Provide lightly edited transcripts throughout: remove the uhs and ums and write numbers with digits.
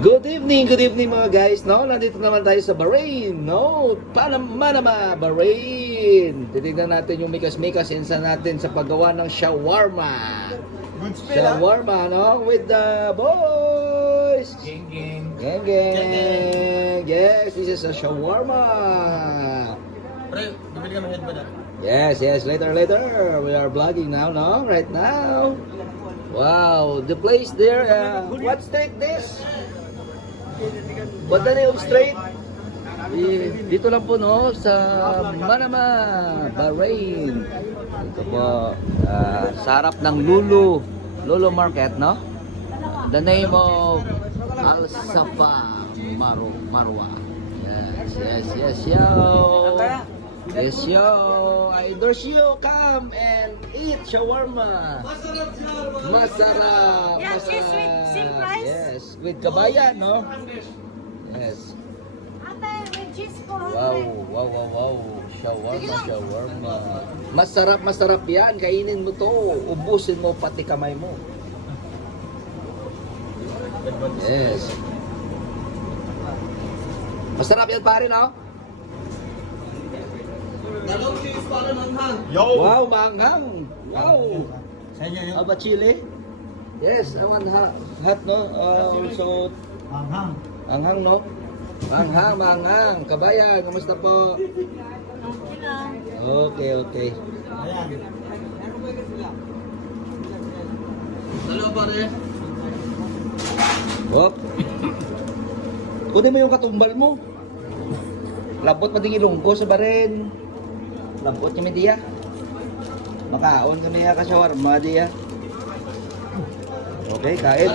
Good evening mga guys, no? Nandito naman tayo sa Bahrain, no? Manama, Bahrain. Titignan natin yung mikas-mikas insa natin sa paggawa ng shawarma. Good spell, Shawarma, no? With the boys. Gang, gang. Gang. Yes, this is a shawarma. Pre, bibili ka ng headband ah. Yes, later. We are vlogging now, no? Right now. Wow, the place there, what street this? What the name of street? Dito lang po, no? Sa Manama, Bahrain. Dito po, sa harap ng Lulu Market, no? The name of Al Safa Marwa. Yes, yo. Yes, yo. I endorse you. Come and eat shawarma. Masarap. Yeah, she's with same price? Yes, with kabayan, no? Yes. Ate, with cheese po. Wow. Shawarma. Masarap yan. Kainin mo to. Ubusin mo pati kamay mo. Yes. Masarap yan pare, no? Yo! Wow, manghang. Wow. Sa inyo yun. Aba chili? Yes, I want hot, no? Also, Manghang. anghang, no? Manghang. Kabayan, kamusta po? Okay lang. Okay. Ayan. Hop. Kunin mo yung katumbal mo. Labot pa ilong ko sa barin. Labot kami diya. Makaon kami ya ka shawarma diya. Okay, kain.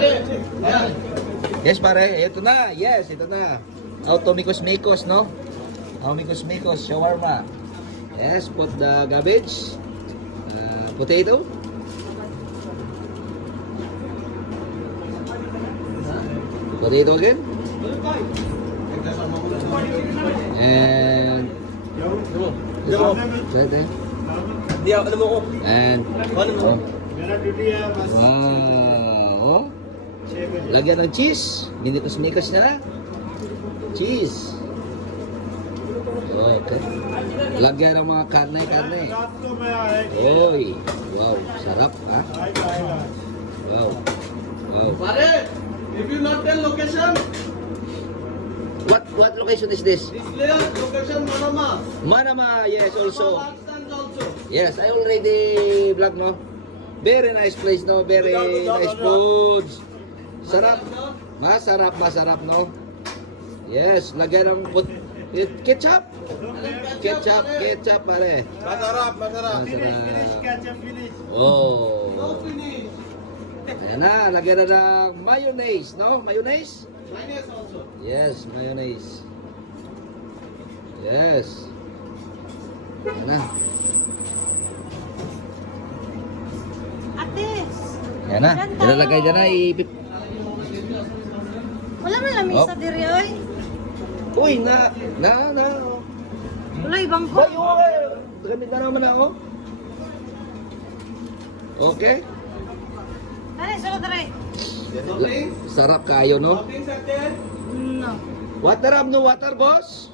Yes pare, ito na. Yes, ito na. Auto mikos, no? Mikos, shawarma. Yes, put the garbage. Potato. Potato again. And Hindi ako, alam mo ko. and Ano mo? wow. Lagyan ng cheese. Minikas na. Cheese. Okay. Lagyan ng mga karne. Oy. Wow, sarap ha. Wow. Pare, if you not tell location, What location is this? this location Manama. Manama, yes, also. Stand also. Yes, I already vlog, no? Very nice place, no? Very nice foods. Sarap. Masarap, no? Yes, lagyan ng ketchup. Ketchup, pare. Masarap. Oh. No finish. Ayan na, lagyan na ng mayonnaise, no? Mayonnaise? Minus also. Yes, mayonnaise. Yes. Ayan na. Ate, Ayan na. Diyan tayo. Ilalagay dyan na. wala man lamisa Oh. diri oy. Uy, na. Wala ibang ko. Boy, okay. Gamit na naman ako. Okay. Dali, sulod dali. Sarap kayo, no? Nothing certain. No. Water up, no water, boss?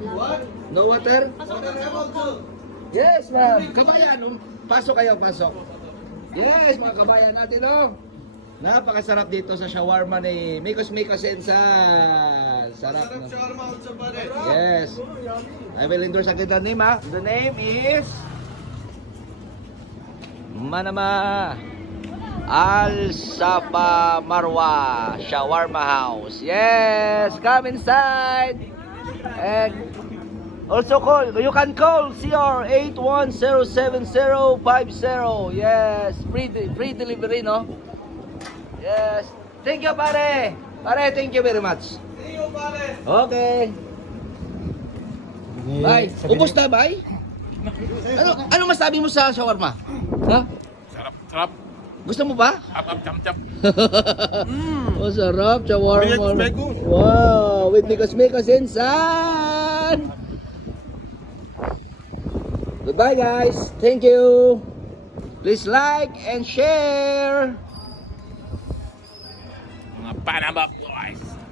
What? No water? Pasok What na have sa also? Yes, ma'am. Kabayan, no? Pasok kayo, pasok. Yes, mga kabayan natin, no? Napakasarap dito sa shawarma ni Mikos Sensan. Sarap, Masarap no? shawarma also pare. Yes. I will endorse again the name, ha? The name is Manama Al Safa Marwa Shawarma House. Yes, come inside. And also call, you can call CR 810750. Yes, free delivery, no? Yes. Thank you, pare. Pare, thank you very much. See you pare. Okay. Bye. Ubus na, bye. Ano masabi mo sa shawarma? Ha? Sarap. Gusto mo ba? Chap. Oh, sarap. Shawarma. Very good. Wow. With mikos Sensan. Goodbye, guys. Thank you. Please like and share. Mga Panama boys.